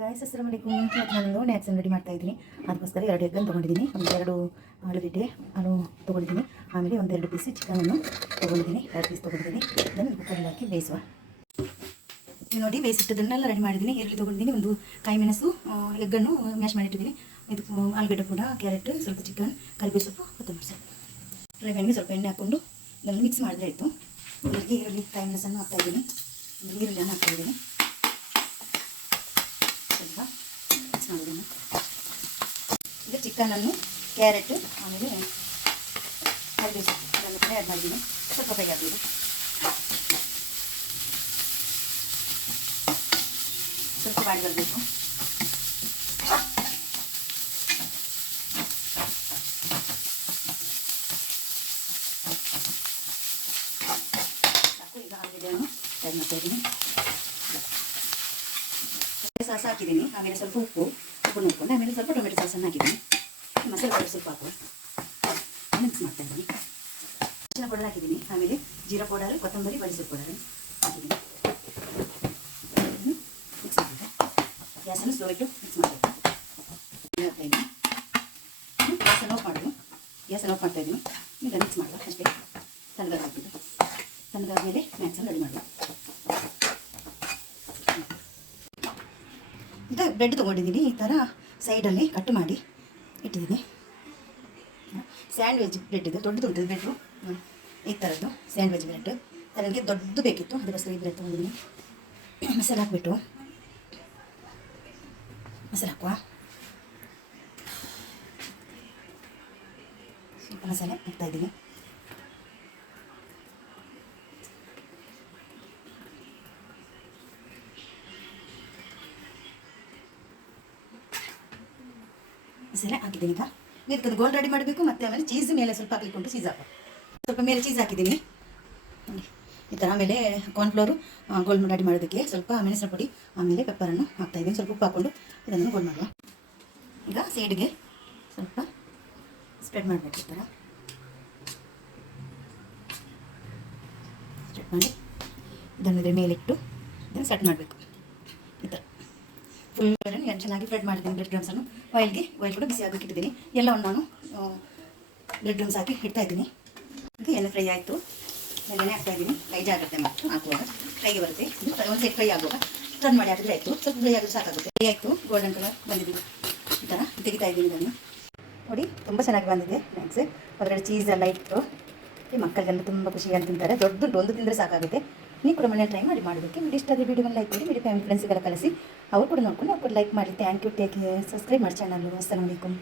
Guys ಅಸ್ಸಲಾಮು ಅಲೈಕುಮ್. ನಾನು ನ್ಯಾಕ್ಸನ್ ready ಮಾಡ್ತಾ ಇದ್ದೀನಿ. ಅದಕ್ಕೋಸ್ಕರ 2 ಎಗ್ಗನ್ನು ತೊಗೊಂಡಿದ್ದೀನಿ, ಒಂದು 2 ಆಲೂಗಡ್ಡೆ ಆಲೂ ತೊಗೊಂಡಿದ್ದೀನಿ, ಆಮೇಲೆ ಒಂದು 2 ಪೀಸ್ ಚಿಕನನ್ನು ತೊಗೊಂಡಿದ್ದೀನಿ, 2 ಪೀಸ್ ತೊಗೊಂಡಿದ್ದೀನಿ. ಇದನ್ನು ಕುಕ್ಕರಲ್ಲಿ ಹಾಕಿ ಬೇಯಿಸುವ. ನೋಡಿ ಬೇಯಿಸಿಟ್ಟದನ್ನೆಲ್ಲ ರೆಡಿ ಮಾಡಿದ್ದೀನಿ. ಈರುಳ್ಳಿ ತೊಗೊಂಡಿದ್ದೀನಿ, ಒಂದು ಕಾಯಿ ಮೆಣಸು, ಎಗ್ಗನ್ನು ಮ್ಯಾಶ್ ಮಾಡಿಟ್ಟಿದ್ದೀನಿ. ಇದಕ್ಕೆ ಆಲೂಗಡ್ಡೆ ಕೂಡ, ಕ್ಯಾರೆಟ್, ಸ್ವಲ್ಪ ಚಿಕನ್, ಕರಿಬೇವು ಸೊಪ್ಪು, ಕೊತ್ತಂಬರಿ ಸೊಪ್ಪು. ಫ್ರೈ ಪ್ಯಾನ್ಗೆ ಸ್ವಲ್ಪ ಎಣ್ಣೆ ಹಾಕ್ಕೊಂಡು ಇದನ್ನು ಮಿಕ್ಸ್ ಮಾಡಿದ್ರೆ ಆಯಿತು. ಇದಕ್ಕೆ ಈರುಳ್ಳಿ ಕಾಯಿ ಮೆಣಸನ್ನು ಹಾಕ್ತಾಯಿದ್ದೀನಿ, ಈರುಳ್ಳಿಯನ್ನು ಹಾಕ್ತಾಯಿದ್ದೀನಿ. ಸ್ವಲ್ಪ ಮಿಕ್ಸ್ ಮಾಡಿದ್ದೀನಿ. ಈಗ ಚಿಕನನ್ನು, ಕ್ಯಾರೆಟ್, ಆಮೇಲೆ ಕರಿಬೇವು ಸೊಪ್ಪು ಅದನ್ನು ಕೂಡ ಆ್ಯಡ್ ಮಾಡಿದ್ದೀನಿ. ಸ್ವಲ್ಪ ಫ್ರೈ ಆಗಬೇಕು. ಸ್ವಲ್ಪ ಬಾಡಿ ಬರಬೇಕು. ಸಾಕು. ಈಗ ಆಲೂಗಡ್ಡೆಯನ್ನು ಆ್ಯಡ್ ಮಾಡ್ತಾ ಇದ್ದೀನಿ. ಸಾಸ್ ಹಾಕಿದ್ದೀನಿ, ಆಮೇಲೆ ಸ್ವಲ್ಪ ಉಪ್ಪು ನೋಡ್ಕೊಂಡು, ಆಮೇಲೆ ಸ್ವಲ್ಪ ಟೊಮೆಟೊ ಸಾಸನ್ನು ಹಾಕಿದ್ದೀನಿ. ಮಸಾಲೆ ಪೌಡರ್ ಸ್ವಲ್ಪ ಹಾಕುವ, ಮಿಕ್ಸ್ ಮಾಡ್ತಾ ಇದ್ದೀನಿ. ಅರಿಶಿನ ಪೌಡರ್ ಹಾಕಿದ್ದೀನಿ, ಆಮೇಲೆ ಜೀರಾ ಪೌಡರ್, ಕೊತ್ತಂಬರಿ, ಬಡಿಸೋ ಪೌಡರ್ ಹಾಕಿದ್ದೀನಿ. ಮಿಕ್ಸ್ ಮಾಡಿದೆ. ಗ್ಯಾಸನ್ನು ಸ್ಲೋ ಇಟ್ಟು ಮಿಕ್ಸ್ ಮಾಡಬೇಕು. ಹಾಕ್ತಾಯಿದ್ದೀನಿ. ಗ್ಯಾಸನ್ನು ಆಫ್ ಮಾಡೋದು. ಗ್ಯಾಸನ್ನು ಆಫ್ ಮಾಡ್ತಾ ಇದ್ದೀನಿ. ಈಗ ಮಿಕ್ಸ್ ಮಾಡುವ ಅಷ್ಟೇ. ತಣ್ಣಗಾಗ ಹಾಕಿದ್ದು, ತಣ್ಣಗಾದ್ಮೇಲೆ ಮ್ಯಾಕ್ಸನ್ನು ರೆಡಿ ಮಾಡುವ. ಇದು ಬ್ರೆಡ್ ತೊಗೊಂಡಿದ್ದೀನಿ, ಈ ಥರ ಸೈಡಲ್ಲಿ ಕಟ್ ಮಾಡಿ ಇಟ್ಟಿದ್ದೀನಿ. ಸ್ಯಾಂಡ್ವಿಚ್ ಬ್ರೆಡ್ ಇದು, ದೊಡ್ಡದು ಬ್ರೆಡ್ಡು, ಈ ಥರದ್ದು ಸ್ಯಾಂಡ್ವಿಚ್ ಬ್ರೆಡ್. ನನಗೆ ದೊಡ್ಡದು ಬೇಕಿತ್ತು, ಅದಕ್ಕೋಸ್ಕರ ಈ ಬ್ರೆಡ್ ತೊಗೊಂಡಿದ್ದೀನಿ. ಮಸಾಲೆ ಹಾಕ್ಬಿಟ್ಟು ಮಸಾಲೆ ಹಾಕುವ. ಸ್ವಲ್ಪ ಮಸಾಲೆ ಹಾಕ್ತಾಯಿದ್ದೀನಿ. ಮಸಾಲೆ ಹಾಕಿದ್ದೀನಿ. ಈಗ ಇದಕ್ಕೆ ಗೋಲ್ಡ್ ರೆಡಿ ಮಾಡಬೇಕು, ಮತ್ತು ಆಮೇಲೆ ಚೀಸ್ ಮೇಲೆ ಸ್ವಲ್ಪ ಹಾಕಿಕೊಂಡು ಚೀಸ್ ಹಾಕುವ. ಸ್ವಲ್ಪ ಮೇಲೆ ಚೀಸ್ ಹಾಕಿದ್ದೀನಿ ಈ ಥರ. ಆಮೇಲೆ ಕಾರ್ನ್ಫ್ಲೋರು ಗೋಲ್ಡ್ ರೆಡಿ ಮಾಡೋದಕ್ಕೆ ಸ್ವಲ್ಪ ಮೆಣಸಿನ ಪುಡಿ, ಆಮೇಲೆ ಪೆಪ್ಪರನ್ನು ಹಾಕ್ತಾಯಿದ್ದೀನಿ. ಸ್ವಲ್ಪ ಉಪ್ಪು ಹಾಕ್ಕೊಂಡು ಇದನ್ನು ಗೋಲ್ಡ್ ಮಾಡುವ. ಈಗ ಸೈಡ್ಗೆ ಸ್ವಲ್ಪ ಸ್ಪ್ರೆಡ್ ಮಾಡಬೇಕು. ಈ ಥರ ಸ್ಪ್ರೆಡ್ ಮಾಡಿ ಇದನ್ನು ಇದ್ರ ಮೇಲಿಟ್ಟು ಇದನ್ನು ಸೆಟ್ ಮಾಡಬೇಕು. ಈ ಥರ ಫುಲ್ ಚೆನ್ನಾಗಿ ಫ್ರೈ ಮಾಡಿದ್ದೀನಿ. ಬ್ರೆಡ್ ಕ್ರಮ್ಸನ್ನು ಆಯಿಲ್ ಕೂಡ ಬಿಸಿ ಆಗೋಕೆ ಇಟ್ಟಿದ್ದೀನಿ. ಎಲ್ಲವನ್ನು ನಾನು ಬ್ರೆಡ್ ಕ್ರಮ್ಸ್ ಹಾಕಿ ಇಡ್ತಾ ಇದ್ದೀನಿ. ಈಗ ಎಲ್ಲ ಫ್ರೈ ಆಯಿತು. ಎಣ್ಣೆ ಹಾಕ್ತಾಯಿದ್ದೀನಿ. ಫ್ರೈ ಆಗುತ್ತೆ ಮತ್ತು ಹಾಕುವಾಗ ಫ್ರೈಗೆ ಬರುತ್ತೆ. ಒಂದು ಸೈಡ್ ಫ್ರೈ ಆಗುವಾಗ ಟರ್ನ್ ಮಾಡಿ ಹಾಕಿದ್ರೆ ಆಯಿತು. ಸ್ವಲ್ಪ ಫ್ರೈ ಆಗೋದು ಸಾಕಾಗುತ್ತೆ. ಫ್ರೈ ಆಯಿತು, ಗೋಲ್ಡನ್ ಕಲರ್ ಬಂದಿದ್ದೀವಿ. ಈ ಥರ ತೆಗಿತಾ ಇದ್ದೀನಿ ಇದನ್ನು. ನೋಡಿ ತುಂಬ ಚೆನ್ನಾಗಿ ಬಂದಿದೆ ಮ್ಯಾಕ್ಸ್. ಹೊರಗಡೆ ಚೀಸ್ ಎಲ್ಲ ಇಟ್ಟು ಈ ಮಕ್ಕಳಿಗೆಲ್ಲ ತುಂಬ ಖುಷಿಯಾಗಿ ತಿಂತಾರೆ. ದೊಡ್ಡ ಒಂದು ತಿಂದರೆ ಸಾಕಾಗುತ್ತೆ. ನೀವು ಕೂಡ ಮನೇಲಿ ಟ್ರೈ ಮಾಡಿ ಮಾಡೋದಕ್ಕೆ. ವಿಡಿಯೋ ಇಷ್ಟ ಆದರೆ ವಿಡಿಯೋವನ್ನು ಲೈಕ್ ಮಾಡಿ, ವಿಡಿಯೋ ಫ್ಯಾಮಿಲಿ ಫ್ರೆಂಡ್ಸ್ಗೆಲ್ಲ ಕಳಿಸಿ. ಅವ್ರು ಕೂಡ ನೋಡ್ಕೊಂಡು ಅವ್ರು ಕೂಡ ಲೈಕ್ ಮಾಡಿ. Thank you. Take care. Subscribe ಮಾಡಿ ಚಾನಲ್. ಅಸ್ಸಲಾಮು ಅಲೈಕುಮ್.